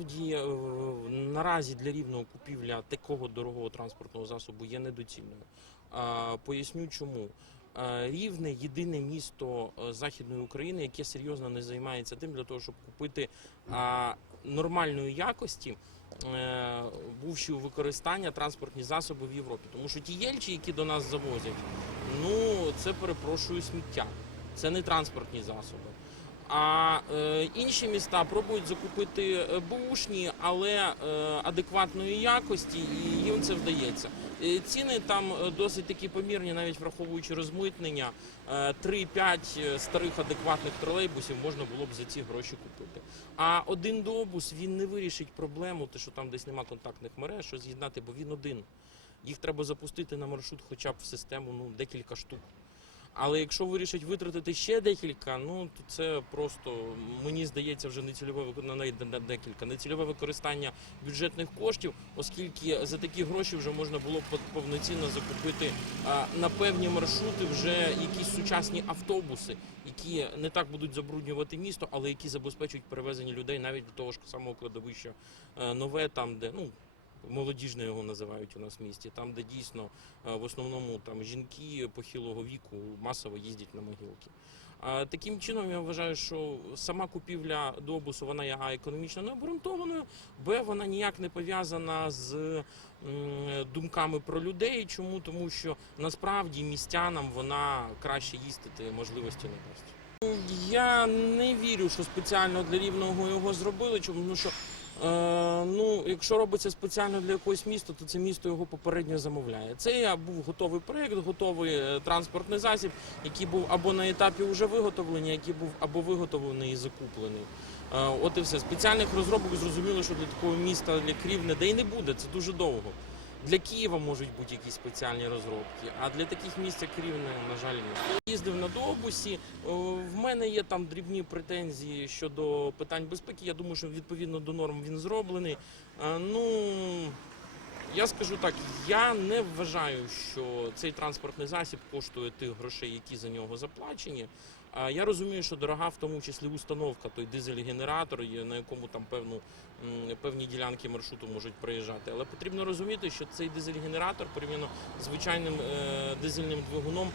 Е, наразі для рівного купівля такого дорогого транспортного засобу є недоцільною. Поясню чому. Рівне єдине місто е, Західної України, яке серйозно не займається тим для того, щоб купити нормальної якості. е, Бувші у використання транспортні засоби в Європі, тому що ті єльчі, які до нас завозять, ну це перепрошую сміття, це не транспортні засоби. А е, інші міста пробують закупити е, бушні, але е, адекватної якості, і їм це вдається. Ціни там досить такі помірні, навіть враховуючи розмитнення. Е, 3-5 старих адекватних тролейбусів можна було б за ці гроші купити. А один добус він не вирішить проблему, те, що там десь нема контактних мереж, що з'єднати, бо він один. Їх треба запустити на маршрут хоча б в систему ну, декілька штук. Але якщо вирішить витратити ще декілька, ну то це просто мені здається вже не цільове на декілька, не цільове використання бюджетних коштів, оскільки за такі гроші вже можна було б повноцінно закупити на певні маршрути вже якісь сучасні автобуси, які не так будуть забруднювати місто, але які забезпечують перевезення людей навіть до того ж самого кладовища е, нове, там де ну. Молодіжне його називають у нас в місті, там, де дійсно е, в основному там жінки похилого віку масово їздять на могилки. Таким чином я вважаю, що сама купівля добусу вона є а економічно необґрунтованою, б вона ніяк не пов'язана з думками про людей. Чому? Тому що насправді містянам вона краще їздити можливості не дасть. Я не вірю, що спеціально для рівного його зробили. Чому що Е, ну, якщо робиться спеціально для якогось міста, то це місто його попередньо замовляє. Це я був готовий проєкт, готовий е, транспортний засіб, який був або на етапі вже виготовлення, який був або виготовлений і закуплений. Е, от і все. Спеціальних розробок зрозуміло, що для такого міста, для Рівне, де й не буде, це дуже довго. Для Києва можуть бути якісь спеціальні розробки, а для таких місць, як Рівне, на жаль, ні. Їздив на добусі. В мене є там дрібні претензії щодо питань безпеки. Я думаю, що відповідно до норм він зроблений. Ну я скажу так, я не вважаю, що цей транспортний засіб коштує тих грошей, які за нього заплачені. Я розумію, що дорога в тому числі установка, той дизель-генератор, на якому там певну певні ділянки маршруту можуть проїжджати. Але потрібно розуміти, що цей дизель-генератор порівняно з звичайним е, дизельним двигуном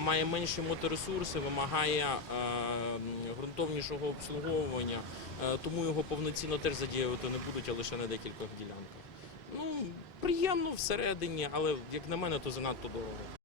має менші моторесурси, вимагає ґрунтовнішого обслуговування, е, тому його повноцінно теж задіювати не будуть, а лише на декількох ділянках. Ну, приємно всередині, але як на мене, то занадто дорого.